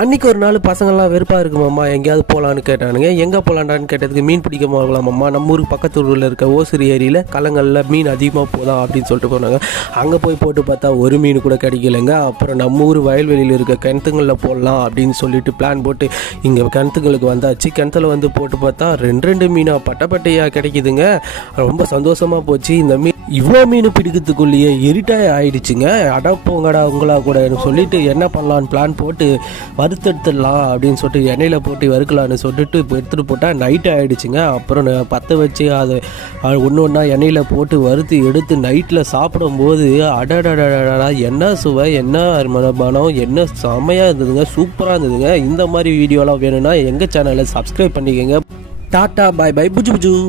அன்றைக்கி ஒரு நாள் பசங்கள்லாம் வெறுப்பாக இருக்குமாம்மா எங்கேயாவது போகலான்னு கேட்டானுங்க. எங்கே போகலான்டான்னு கேட்டதுக்கு மீன் பிடிக்க போகலாமாம்மா, நம்ம ஊருக்கு பக்கத்து ஊரில் இருக்க ஓசூர் ஏரியில் கலங்களில் மீன் அதிகமாக போகலாம் அப்படின்னு சொல்லிட்டு போனாங்க. அங்கே போய் போட்டு பார்த்தா ஒரு மீன் கூட கிடைக்கலைங்க. அப்புறம் நம்ம ஊர் வயல்வெளியில் இருக்க கிணத்துங்களில் போடலாம் அப்படின்னு சொல்லிட்டு பிளான் போட்டு இங்கே கிணத்துங்களுக்கு வந்தாச்சு. கிணத்துல வந்து போட்டு பார்த்தா ரெண்டு மீனாக பட்டையாக கிடைக்குதுங்க. ரொம்ப சந்தோஷமாக போச்சு. இந்த மீன் இவ்வளோ மீன் பிடிக்கிறதுக்குள்ளேயே இருட்டாக ஆயிடுச்சுங்க. அடப்போங்கடா உங்களா கூட சொல்லிட்டு என்ன பண்ணலான்னு பிளான் போட்டு வறுத்தெடுத்துடலாம் அப்படின்னு சொல்லிட்டு எண்ணெயில் போட்டு வறுக்கலான்னு சொல்லிட்டு எடுத்துகிட்டு போட்டால் நைட்டு ஆகிடுச்சுங்க. அப்புறம் பற்ற வச்சு அதை ஒன்று ஒன்றா எண்ணெயில் போட்டு வறுத்து எடுத்து நைட்டில் சாப்பிடும்போது அடடடடா என்ன சுவை, என்ன மனம், என்ன செம்மையாக இருந்ததுங்க, சூப்பராக இருந்ததுங்க. இந்த மாதிரி வீடியோலாம் வேணும்னா எங்கள் சேனலை சப்ஸ்கிரைப் பண்ணிக்கோங்க. டாட்டா பாய் பாய் புஜு புஜு.